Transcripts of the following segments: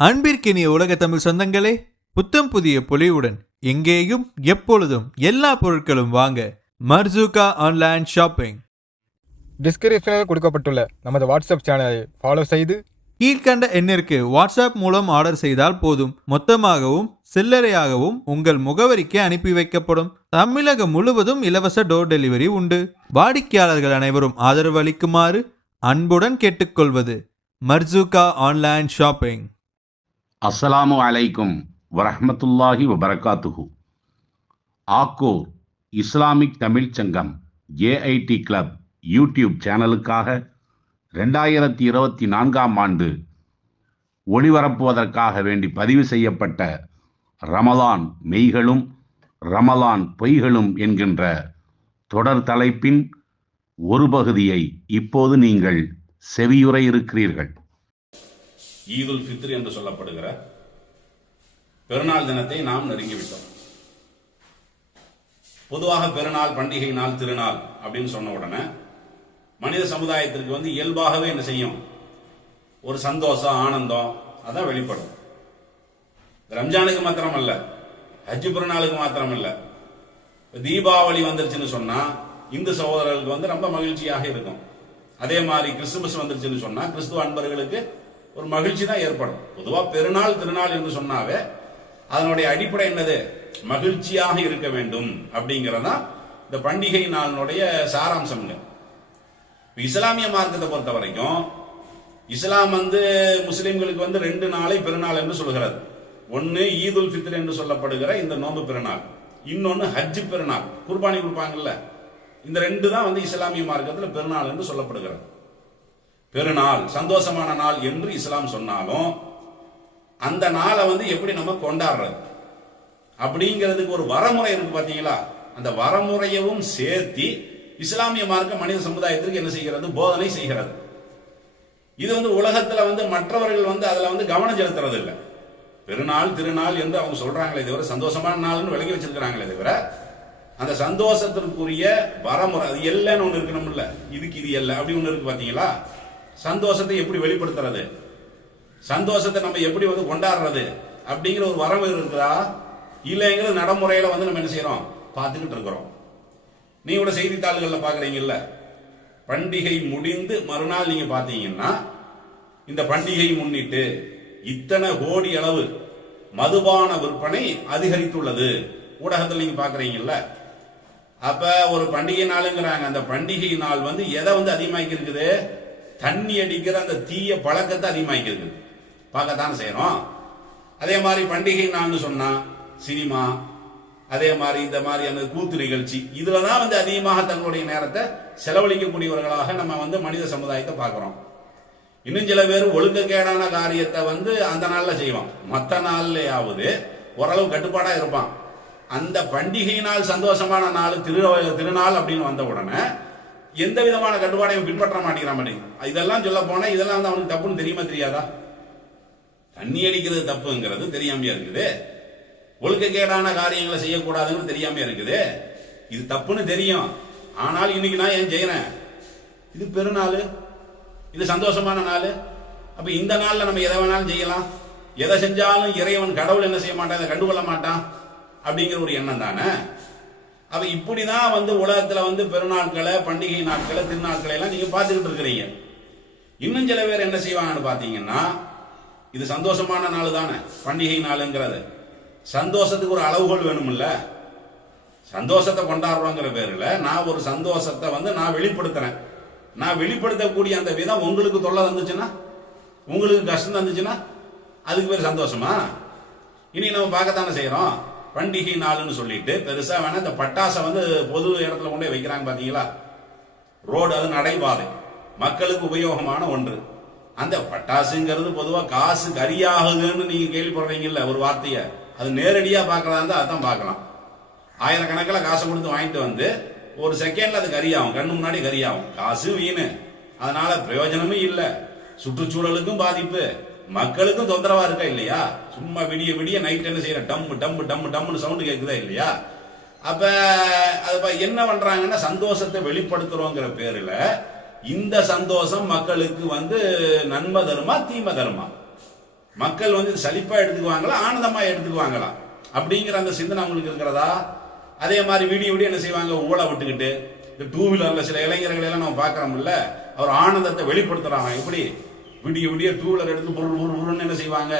அன்பிற்கினிய உலக தமிழ் சொந்தங்களே, புத்தம் புதிய பொலிவுடன் எங்கேயும் எப்பொழுதும் எல்லா பொருட்களும் வாங்க மர்சூகா ஆன்லைன் ஷாப்பிங். டிஸ்கிரிப்ஷனில் கொடுக்கப்பட்டுள்ள நமது வாட்ஸ்அப் சேனலை ஃபாலோ செய்து கீழ்கண்ட எண்ணிற்கு வாட்ஸ்அப் மூலம் ஆர்டர் செய்தால் போதும். மொத்தமாகவும் சில்லறையாகவும் உங்கள் முகவரிக்கு அனுப்பி வைக்கப்படும். தமிழகம் முழுவதும் இலவச டோர் டெலிவரி உண்டு. வாடிக்கையாளர்கள் அனைவரும் ஆதரவு அளிக்குமாறு அன்புடன் கேட்டுக்கொள்வது மர்சூகா ஆன்லைன் ஷாப்பிங். அஸ்ஸலாமு அலைக்கும் வரஹ்மத்துல்லாஹி வபரகாத்துஹு. ஆக்கூர் இஸ்லாமிக் தமிழ் சங்கம் ஏஐடி கிளப் யூடியூப் சேனலுக்காக 2024 ஆண்டு ஒளிபரப்புவதற்காக வேண்டி பதிவு செய்யப்பட்ட ரமலான் மெய்களும் ரமலான் பொய்களும் என்கின்ற தொடர் தலைப்பின் ஒரு பகுதியை இப்போது நீங்கள் செவியுற இருக்கிறீர்கள். ஈதுல் ஃபித்ர் என்று சொல்லப்படுகிற பெருநாள் தினத்தை நாம் நெருங்கிவிட்டோம். பொதுவாக பெருநாள், பண்டிகை நாள், திருநாள் அப்படின்னு சொன்ன உடனே மனித சமுதாயத்திற்கு இயல்பாகவே என்ன செய்யும்? ஒரு சந்தோஷம், ஆனந்தம் அதான் வெளிப்படும். ரம்ஜானுக்கு மாத்திரம் அல்ல, ஹஜ் பெருநாளுக்கு மாத்திரம் அல்ல, தீபாவளி வந்துருச்சுன்னு சொன்னா இந்து சகோதரர்களுக்கு ரொம்ப மகிழ்ச்சியாக இருக்கும். அதே மாதிரி கிறிஸ்துமஸ் வந்துருச்சுன்னு சொன்னா கிறிஸ்துவ அன்பர்களுக்கு ஒரு மகிழ்ச்சி தான் ஏற்படும். பொதுவா பெருநாள், திருநாள் என்று சொன்னாவே அதனுடைய அடிப்படை என்னது? மகிழ்ச்சியாக இருக்க வேண்டும் அப்படிங்கறதா இந்த பண்டிகை நாளினுடைய சாராம்சம்ங்க. இஸ்லாமிய மார்க்கத்தை பொறுத்த வரைக்கும் இஸ்லாம் முஸ்லிம்களுக்கு 2 நாளை பெருநாள் என்று சொல்கிறது. ஒன்னு ஈதுல் ஃபித்ர் என்று சொல்லப்படுகிற இந்த நோன்பு பெருநாள், இன்னொன்னு ஹஜ் பெருநாள், குர்பானி கொடுப்பாங்கல்ல. இந்த 2 தான் இஸ்லாமிய மார்க்கத்தில் பெருநாள் என்று சொல்லப்படுகிறது. பெருநாள் சந்தோஷமான நாள் என்று இஸ்லாம் சொன்னாலும் அந்த நாளை எப்படி நம்ம கொண்டாடுறது அப்படிங்கிறதுக்கு ஒரு வரமுறை இருக்கு பாத்தீங்களா? அந்த வரமுறையவும் சேர்த்தி இஸ்லாமிய மார்க்க மனித சமுதாயத்திற்கு என்ன செய்கிறது? போதனை செய்கிறது. இது உலகத்துல மற்றவர்கள் அதுல கவனம் செலுத்துறது இல்லை. பெருநாள், திருநாள் என்று அவங்க சொல்றாங்களே தவிர, சந்தோஷமான நாள்னு விளங்கி வச்சிருக்கிறாங்களே தவிர, அந்த சந்தோஷத்திற்குரிய வரமுறை அது எல்லன்னு ஒண்ணு இருக்கணும்ல. இதுக்கு இது எல்ல அப்படி ஒண்ணு இருக்கு பாத்தீங்களா? சந்தோஷத்தை எப்படி வெளிப்படுத்துறது, சந்தோஷத்தை நம்ம எப்படி கொண்டாடுறது அப்படிங்கிற ஒரு வரவு இருக்குதா இல்லைங்கிற நடைமுறையில நம்ம என்ன செய்யறோம்? பார்த்துக்கிட்டு இருக்கிறோம். நீங்க கூட செய்தித்தாள்கள்ல பாக்குறீங்கல்ல, பண்டிகை முடிந்து மறுநாள் நீங்க பாத்தீங்கன்னா இந்த பண்டிகை முன்னிட்டு இத்தனை கோடி அளவு மதுபான விற்பனை அதிகரித்துள்ளது ஊடகத்தில் நீங்க பாக்குறீங்கல்ல. அப்ப ஒரு பண்டிகை நாளுங்கிறாங்க. அந்த பண்டிகை நாள் எதை அதிகமாக்கி இருக்குது? தண்ணி அடிக்கிற அந்த தீய பழக்கத்தை அதிகமாக்கி இருக்குது. பார்க்கத்தானே செய்யறோம். அதே மாதிரி பண்டிகை நாள்னு சொன்னா சினிமா, அதே மாதிரி இந்த மாதிரி அந்த கூத்து நிகழ்ச்சி, இதுலதான் அதிகமாக தங்களுடைய நேரத்தை செலவழிக்கக்கூடியவர்களாக நம்ம மனித சமுதாயத்தை பார்க்கிறோம். இன்னும் சில பேர் ஒழுக்கக்கேடான காரியத்தை அந்த நாள்ல செய்வான், மற்ற நாள்லயாவது ஓரளவு கட்டுப்பாடா இருப்பான். அந்த பண்டிகை நாள், சந்தோஷமான நாள், திருநாள் அப்படின்னு வந்த உடனே எந்த விதமான கட்டுப்பாடையும் பின்பற்ற மாட்டேங்கிறான். இதெல்லாம் சொல்ல போனா இதெல்லாம் அவனுக்கு தப்புன்னு தெரியுமா தெரியாதா? தண்ணி அடிக்கிறது தப்புங்கிறது தெரியாமையா இருக்குது. ஒழுக்கக்கேடான காரியங்களை செய்யக்கூடாதுன்னு தெரியாம இருக்குது. இது தப்புன்னு தெரியும். ஆனால் இன்னைக்கு நான் ஏன் செய்யறேன்? இது பெருநாள், இது சந்தோஷமான நாள். அப்ப இந்த நாள்ல நம்ம எதை வேணாலும் செய்யலாம். எதை செஞ்சாலும் இறைவன், கடவுள் என்ன செய்ய மாட்டான், கண்டுகொள்ள மாட்டான் அப்படிங்கிற ஒரு எண்ணம் தானே. அப்ப இப்படிதான் உலகத்துல பெருநாட்களை, பண்டிகை நாட்களை, திருநாட்களை எல்லாம் நீங்க பார்த்துக்கிட்டு இருக்கிறீங்க. இன்னும் சில பேர் என்ன செய்வாங்கன்னு பாத்தீங்கன்னா, இது சந்தோஷமான நாள் தானே பண்டிகை நாளுங்கிறது, சந்தோஷத்துக்கு ஒரு அளவுகோல் வேணும்ல. சந்தோஷத்தை கொண்டாடுறோங்கிற பேர்ல நான் ஒரு சந்தோஷத்தை நான் வெளிப்படுத்துறேன். நான் வெளிப்படுத்தக்கூடிய அந்த விதம் உங்களுக்கு தொல்லை தந்துச்சுன்னா, உங்களுக்கு கஷ்டம் தந்துச்சுன்னா அதுக்கு பேர் சந்தோஷமா? இனி நம்ம பார்க்கத்தானே செய்யறோம். பண்டிகை நாள்னு சொல்லிட்டு பெருசா வேணா இந்த பட்டாசை பொது இடத்துல கொண்டு வைக்கிறாங்க பாத்தீங்களா? ரோடு, அது நடைபாதை, மக்களுக்கு உபயோகமான ஒன்று. அந்த பட்டாசுங்கிறது பொதுவா காசு கரியாகுதுன்னு நீங்க கேள்விப்படுறீங்கல்ல ஒரு வார்த்தைய, அது நேரடியா பார்க்கறதா இருந்தா அதான் பார்க்கலாம். ஆயிரக்கணக்கில் காசை கொடுத்து வாங்கிட்டு ஒரு செகண்ட்ல அது கரியாகும், கண்ணு முன்னாடி கரியாகும். காசு வீணு, அதனால பிரயோஜனமும் இல்லை, சுற்றுச்சூழலுக்கும் பாதிப்பு, மக்களுக்கும் தொந்தரவா இருக்கா இல்லையா? சும்மா விடிய விடிய நைட் என்ன செய்யற, டம் டம் டம் டம்னு சவுண்ட் கேக்குதா இல்லையா? அப்ப அது என்ன பண்றாங்கன்னா, சந்தோஷத்தை வெளிப்படுத்துறோங்கிற பேருல இந்த சந்தோஷம் மக்களுக்கு நன்மை தருமா தீமை தருமா? மக்கள் வந்து சலிப்பா எடுத்துக்குவாங்களா ஆனந்தமா எடுத்துக்குவாங்களா அப்படிங்கிற அந்த சிந்தனை அவங்களுக்கு இருக்கிறதா? அதே மாதிரி விடிய என்ன செய்வாங்க, ஊழ விட்டுக்கிட்டு இந்த டூ வீலர்ல சில இளைஞர்கள் எல்லாம் நம்ம பார்க்கறோம்ல, அவர் ஆனந்தத்தை வெளிப்படுத்துறாங்க. எப்படி விடிய டூ வீலர் எடுத்து பொருள் என்ன செய்வாங்க,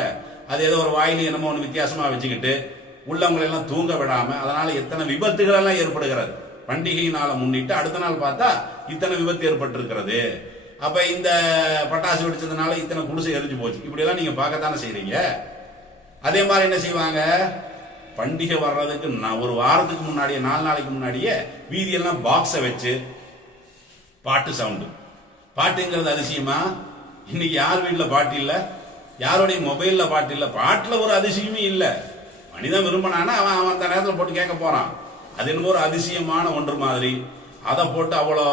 அது ஏதோ ஒரு வாயில என்னமோ ஒன்று வித்தியாசமா வச்சுக்கிட்டு உள்ளவங்களை எல்லாம் தூங்க விடாம, அதனால எத்தனை விபத்துகள் எல்லாம் ஏற்படுகிறது. பண்டிகை நாளை முன்னிட்டு அடுத்த நாள் பார்த்தா இத்தனை விபத்து ஏற்பட்டிருக்கிறது. அப்ப இந்த பட்டாசு வெடிச்சதுனால இத்தனை குடிசை எரிஞ்சு போச்சு. இப்படி எல்லாம் நீங்க பார்க்கத்தானே செய்றீங்க. அதே மாதிரி என்ன செய்வாங்க, பண்டிகை வர்றதுக்கு ஒரு வாரத்துக்கு முன்னாடியே 4 நாளைக்கு முன்னாடியே வீதியெல்லாம் பாக்ஸை வச்சு பாட்டு சவுண்டு. பாட்டுங்கிறது அதிசயமா? இன்னைக்கு யார் வீட்டில் பாட்டு இல்லை, யாருடைய மொபைல்ல பாட்டு இல்லை, பாட்டுல ஒரு அதிசயமே இல்லை. மனிதன் விரும்பினானா அவன் அந்த நேரத்தில் போட்டு கேட்க போறான். அது என்னமோ ஒரு அதிசயமான ஒன்று மாதிரி அதை போட்டு அவ்வளோ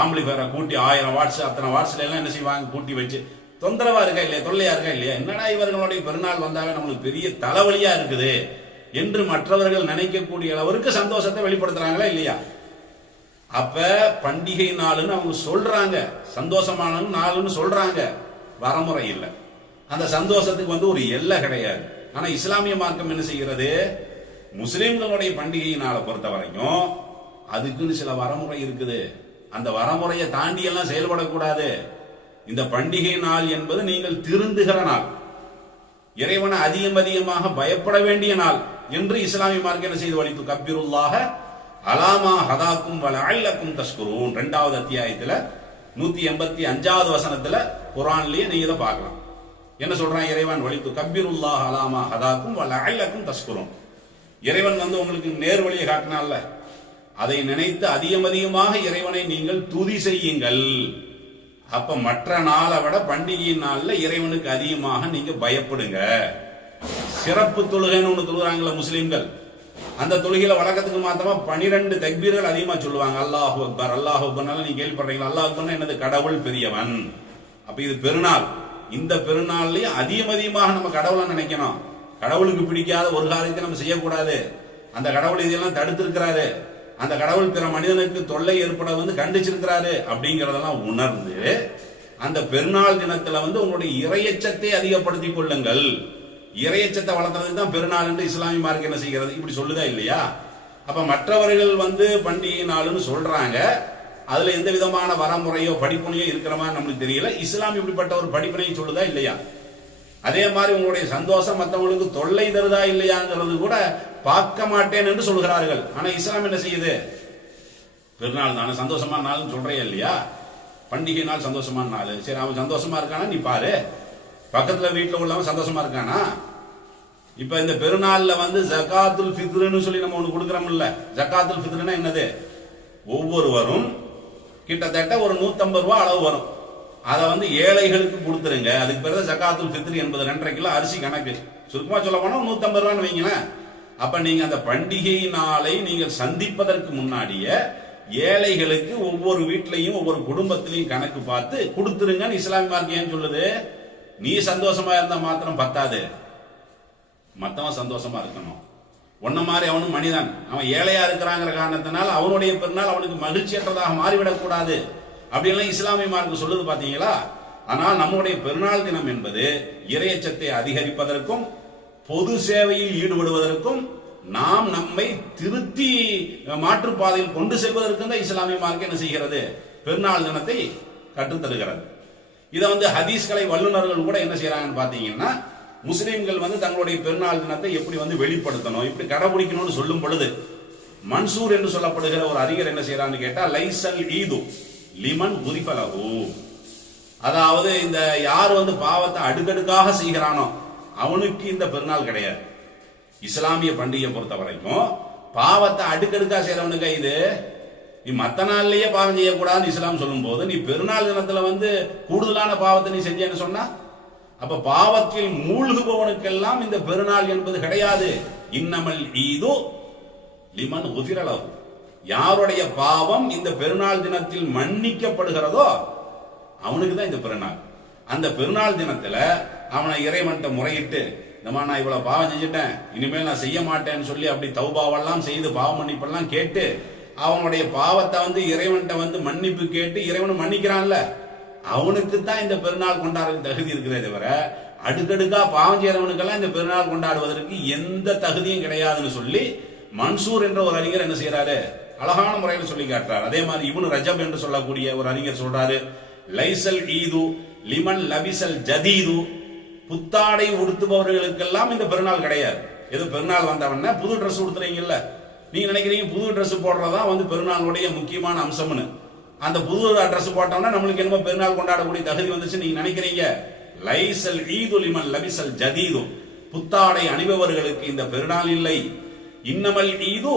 ஆம்பிளிஃபயரை கூட்டி 1000 வாட்ஸ் அத்தனை வாட்ஸ்ல எல்லாம் என்ன செய்வாங்க கூட்டி வச்சு தொந்தரவா இருக்கா இல்லையா, தொல்லையா இருக்கா இல்லையா, என்னடா இவர்களுடைய பெருநாள் வந்தாவே நம்மளுக்கு பெரிய தலைவலியா இருக்குது என்று மற்றவர்கள் நினைக்கக்கூடிய அளவிற்கு சந்தோஷத்தை வெளிப்படுத்துறாங்களா இல்லையா? அப்ப பண்டிகை நாள்னு அவங்க சொல்றாங்க, சந்தோஷமான நாள்னு சொல்றாங்க, வரமுறை இல்லை. அந்த சந்தோஷத்துக்கு வந்து ஒரு எல்லை கிடையாது. ஆனா இஸ்லாமிய மார்க்கம் என்ன செய்கிறது, முஸ்லிம்களுடைய பண்டிகை நாளை பொறுத்த வரைக்கும் அதுக்குன்னு சில வரமுறை இருக்குது. அந்த வரமுறையை தாண்டி எல்லாம் செயல்படக்கூடாது. இந்த பண்டிகை நாள் என்பது நீங்கள் திருந்துகிற நாள், இறைவனை அதிகமாக பயப்பட வேண்டிய நாள் என்று இஸ்லாமிய மார்க்கம் என்ன செய்து வலித்து கப்பிருல்லாஹ அலாமா ஹதாக்கும் வலஅல்லக்கும் தஷ்குரூன் 2வது அத்தியாயத்துல 185வது வசனத்துல குர்ஆன்லயே நீங்க இதை பார்க்கலாம். என்ன சொல்றான் இறைவன், வலித்து கப்பிருல்லாஹ அலாமா ஹதாக்கும் வலஅல்லக்கும் தஷ்குரூன். இறைவன் வந்து உங்களுக்கு நேர் வழியை காட்டினால அதை நினைத்து அதிகமாக இறைவனை நீங்கள் துதி செய்யுங்கள். அப்ப மற்ற நாளை விட பண்டிகை நாள்ல இறைவனுக்கு அதிகமாக நீங்க பயப்படுங்க. சிறப்பு தொழுகைன்னு ஒண்ணு தொழுகிறாங்கள முஸ்லிம்கள், அந்த தொழுகையில வழக்கத்துக்கு மாத்தமா 12 தக்பீர்கள் அதிகமா சொல்லுவாங்க. அல்லாஹு அக்பர் அல்லாஹு அக்பர்னால நீங்க கேள்விப்படுறீங்களா? அல்லாஹ் அக்பர்னா என்னது, கடவுள் பெரியவன். அப்ப இது பெருநாள். இந்த பெருநாள்லயும் அதிகமாக நம்ம கடவுளை நினைக்கணும். கடவுளுக்கு பிடிக்காத ஒரு காரியத்தை நம்ம செய்யக்கூடாது. அந்த கடவுள் இதெல்லாம் தடுத்திருக்கிறாரு, அந்த கடவுள் பிற மனிதனுக்கு தொல்லை ஏற்பட வந்து கண்டிச்சிருக்கிறாரு அப்படிங்கறதெல்லாம் உணர்ந்து அந்த பெருநாள் தினத்துல வந்து உங்களுடைய இறையச்சத்தை அதிகப்படுத்திக் கொள்ளுங்கள். இறையச்சத்தை வளர்த்துறதுக்கு தான் பெருநாள் என்று இஸ்லாமிய மார்க்கம் என்ன செய்கிறது, இப்படி சொல்லுதா இல்லையா? அப்ப மற்றவர்கள் வந்து பண்டிகை நாள்னு சொல்றாங்க, அதுல எந்த விதமான வரமுறையோ படிப்புனையோ இருக்கிற மாதிரி நம்மளுக்கு தெரியல. இஸ்லாம் இப்படிப்பட்ட ஒரு படிப்பினையை சொல்லுதா இல்லையா? அதே மாதிரி உங்களுடைய சந்தோஷம் மற்றவங்களுக்கு தொல்லை தருதா இல்லையாங்கிறது கூட பார்க்க மாட்டேன் என்று சொல்கிறார்கள். ஆனா இஸ்லாம் என்ன செய்யுது, பெருநாள் தானே சந்தோஷமான நாள் சொல்றே இல்லையா, பண்டிகை நாள் சந்தோஷமான நாள். சரி, அவன் சந்தோஷமா இருக்கானா நீ பாரு, பக்கத்துல வீட்டுல உள்ளவன் சந்தோஷமா இருக்கானா? இப்ப இந்த பெருநாள்ல வந்து ஜகாத்துல் ஃபித்ர்னு சொல்லி நம்ம ஒண்ணு கொடுக்கறோம்ல. ஜகாத்துல் ஃபித்ர்னா என்னது, ஒவ்வொருவரும் கிட்டத்தட்ட ஒரு 150 ரூபாய் அளவு வரும், அதை வந்து ஏழைகளுக்கு கொடுத்துருங்க. அதுக்கு பிறகு ஜகாத்துல் ஃபித்ர் என்பது 2.5 கிலோ அரிசி கணக்கு. சுருக்கமா சொல்ல போனா 150 ரூபான்னு வைங்களேன். அப்ப நீங்க அந்த பண்டிகை நாளை நீங்கள் சந்திப்பதற்கு முன்னாடியே ஏழைகளுக்கு ஒவ்வொரு வீட்லையும் ஒவ்வொரு குடும்பத்திலையும் கணக்கு பார்த்து கொடுத்துருங்கன்னு இஸ்லாமிய மார்க்கம் ஏன் சொல்லுது? நீ சந்தோஷமா இருந்தா மாத்திரம் பத்தாது, மத்தவன் சந்தோஷமா இருக்கணும். ஒன்ன மாதிரி அவனும் மனிதன், அவன் ஏழையா இருக்கிறாங்கிற காரணத்தினால அவனுடைய பெருநாள் அவனுக்கு மகிழ்ச்சியற்றதாக மாறிவிடக் கூடாது அப்படியெல்லாம் இஸ்லாமிய மார்க்கம் சொல்லுது பாத்தீங்களா? ஆனால் நம்முடைய பெருநாள் தினம் என்பது இறையச்சத்தை அதிகரிப்பதற்கும் பொது சேவையில் ஈடுபடுவதற்கும் நாம் நம்மை திருத்தி மாற்றுப்பாதையில் கொண்டு செல்வதற்கும் தான் இஸ்லாமிய மார்க்கம் என்ன செய்கிறது, பெருநாள் தினத்தை கற்றுத்தருகிறது. இதை வந்து ஹதீஸ்களை வல்லுநர்கள் கூட என்ன செய்யறாங்கன்னு பாத்தீங்கன்னா, முஸ்லிம்கள் வந்து தங்களுடைய பெருநாள் தினத்தை எப்படி வந்து வெளிப்படுத்தணும், இப்படி கடைபிடிக்கணும்னு சொல்லும் பொழுது மன்சூர் என்று சொல்லப்படுகிற ஒரு அறிஞர் என்ன செய்யறான்னு கேட்டா, லைசல் ஈது லிமன் குரிஃபலஹு, அதாவது இந்த யார் வந்து பாவத்தை அடுக்கடுக்காக செய்கிறானோ அவனுக்கு இந்த பெருநாள் கிடையாது. இஸ்லாமிய பண்டிகை பொறுத்த வரைக்கும் பாவத்தை அடுக்கடுக்கா செய்யறவனுக்கு இது. நீ மத்த நாள்லயே பாவம் செய்யக்கூடாதுன்னு இஸ்லாம் சொல்லும் போது நீ பெருநாள் தினத்துல வந்து கூடுதலான பாவத்தை நீ செஞ்சேன்னு சொன்னா, அப்ப பாவத்தில் மூழ்குபவனுக்கெல்லாம் இந்த பெருநாள் என்பது கிடையாது. இன்னமல் ஈது லிமன் குஃபிரலஹு, யாருடைய பாவம் இந்த பெருநாள் தினத்தில் மன்னிக்கப்படுகிறதோ அவனுக்கு தான் இந்த பெருநாள். அந்த பெருநாள் தினத்துல அவனை இறைவன்ட்ட முறையிட்டு, இந்த மாதிரி நான் இவ்வளவு பாவம் செஞ்சுட்டேன், இனிமேல் நான் செய்ய மாட்டேன்னு சொல்லி அப்படி தௌபாவெல்லாம் செய்து பாவ மன்னிப்பெல்லாம் கேட்டு அவனுடைய பாவத்தை வந்து இறைவன்ட்ட வந்து மன்னிப்பு கேட்டு இறைவனை மன்னிக்கிறான்ல, அவனுக்கு தான் இந்த பெருநாள் கொண்டாடுறது தகுதி இருக்கிறதே தவிர அடுக்கடுக்கா பாவம் செய்யறவனுக்கெல்லாம் இந்த பெருநாள் கொண்டாடுவதற்கு எந்த தகுதியும் கிடையாதுன்னு சொல்லி மன்சூர் என்ற ஒரு அறிஞர் என்ன செய்யறாரு, அழகான முறையில் சொல்லி காட்டுறார். அதே மாதிரி இப்னு ரஜப் என்று சொல்லக்கூடிய ஒரு அறிஞர் சொல்றாரு, லைசல் ஈது லிமன் லபிசல் ஜதீது, புத்தாடை உடுத்துபவர்களுக்கெல்லாம் இந்த பெருநாள் கிடையாது. எது பெருநாள் வந்தவன புது ட்ரெஸ் உடுத்துறீங்கல்ல, நீங்க நினைக்கிறீங்க புது ட்ரெஸ் போடுறதா பெருநாளுடைய முக்கியமான அம்சம்னு. அந்த புது ட்ரெஸ் போட்டோம்னா நம்மளுக்கு என்னமோ பெருநாள் கொண்டாடக்கூடிய தகுதி வந்துச்சு நீங்க நினைக்கிறீங்க. லைசல் ஈது லிமன் லபிசல் ஜதீது, புத்தாடை அணிபவர்களுக்கு இந்த பெருநாள் இல்லை. இன்னமல் ஈது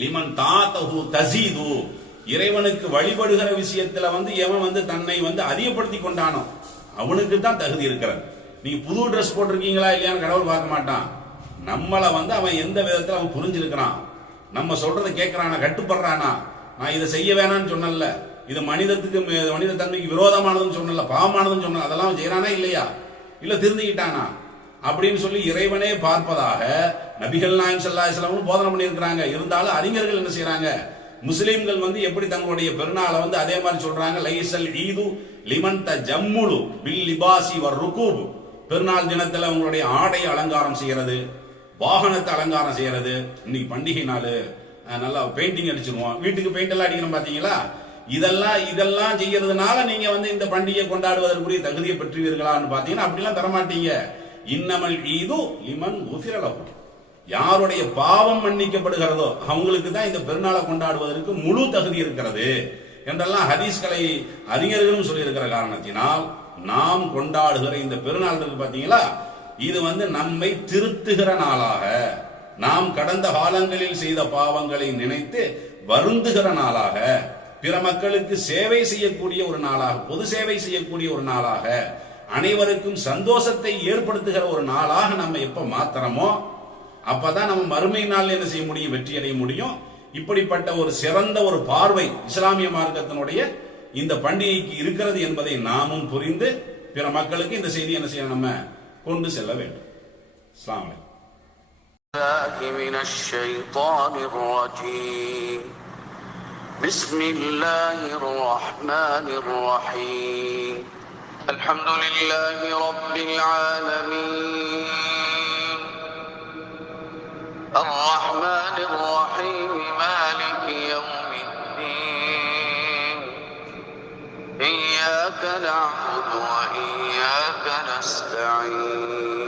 லிமன் தாத்தஹு தஸீது, இறைவனுக்கு வழிபடுகிற விஷயத்துல எவன் தன்னை அதிகப்படுத்தி கொண்டானோ அவனுக்கு தான் தகுதி இருக்கிறது. நீ புது ட்ரெஸ் போட்டிருக்கீங்களா இல்லையான்னு கடவுள் பார்க்க மாட்டான். நம்மளை அவன் எந்த விதத்துல அவன் புரிஞ்சிருக்கிறான், நம்ம சொல்றதை கேட்கிறானா, கட்டுப்படுறானா. நான் இதை செய்ய வேணாம்னு சொன்னல, இது மனித தன்மைக்கு விரோதமானதுன்னு சொன்னல, பாவமானதுன்னு சொன்ன, அதெல்லாம் செய்யறானா இல்லையா, இல்ல திருந்திக்கிட்டானா அப்படின்னு சொல்லி இறைவனே பார்ப்பதாக நபிகள் நாயகம் ஸல்லல்லாஹு அலைஹி வஸல்லம் போதனை பண்ணியிருக்கிறாங்க. இருந்தாலும் அறிஞர்கள் என்ன செய்யறாங்க, முஸ்லிம்கள் எப்படி தங்களுடைய பெருநாளை அதே மாதிரி சொல்றாங்க. லைசல் ஈது லிமன் தஜம்முலு பில் லிபாசி வர் ருகூப், பெருநாள் தினத்துல உங்களுடைய ஆடை அலங்காரம் செய்யறது, வாகனத்தை அலங்காரம் செய்யறது. இன்னைக்கு பண்டிகை நாள், நல்லா பெயிண்டிங் அடிச்சிருவோம், வீட்டுக்கு பெயிண்ட் எல்லாம் அடிக்கணும் பாத்தீங்களா. இதெல்லாம் செய்யறதுனால நீங்க இந்த பண்டிகை கொண்டாடுவதற்குரிய தகுதியை பெற்றுவீர்களான்னு பாத்தீங்கன்னா அப்படிலாம் தரமாட்டீங்க. இன்னமல் ஈது லிமன் குஃபிர லஹு, யாருடைய பாவம் மன்னிக்கப்படுகிறதோ அவங்களுக்கு தான் இந்த பெருநாளை கொண்டாடுவதற்கு முழு தகுதி இருக்கிறது என்றெல்லாம் ஹதீஸ்களை அறிஞர்களும் சொல்லியிருக்கிற காரணத்தினால் நாம் கொண்டாடுகிற இந்த பெருநாள் இருக்கு பாத்தீங்களா, இது நம்மை திருத்துகிற நாளாக, நாம் கடந்த காலங்களில் செய்த பாவங்களை நினைத்து வருந்துகிற நாளாக, பிற மக்களுக்கு சேவை செய்யக்கூடிய ஒரு நாளாக, பொது சேவை செய்யக்கூடிய ஒரு நாளாக, அனைவருக்கும் சந்தோஷத்தை ஏற்படுத்துகிற ஒரு நாளாக நம்ம எப்ப மாத்திரமோ அப்பதான் நம்ம மறுமை நாள் என்ன செய்ய முடியும், வெற்றி அடைய முடியும். இப்படிப்பட்ட ஒரு சிறந்த ஒரு பார்வை இஸ்லாமிய மார்க்கத்தினுடைய இந்த பண்டிகைக்கு இருக்கிறது என்பதை நாமும் புரிந்து பிற மக்களுக்கு இந்த செய்தி என்ன செய்ய நம்ம கொண்டு செல்ல வேண்டும். அஸ்ஸலாமு அலைக்கும். பிஸ்மில்லாஹிர் ரஹ்மானிர் ரஹீம். அல்ஹம்துலில்லாஹி ரப்பில் ஆலமீன். الرحمن الرحيم مالك يوم الدين. إياك نعبد وإياك نستعين.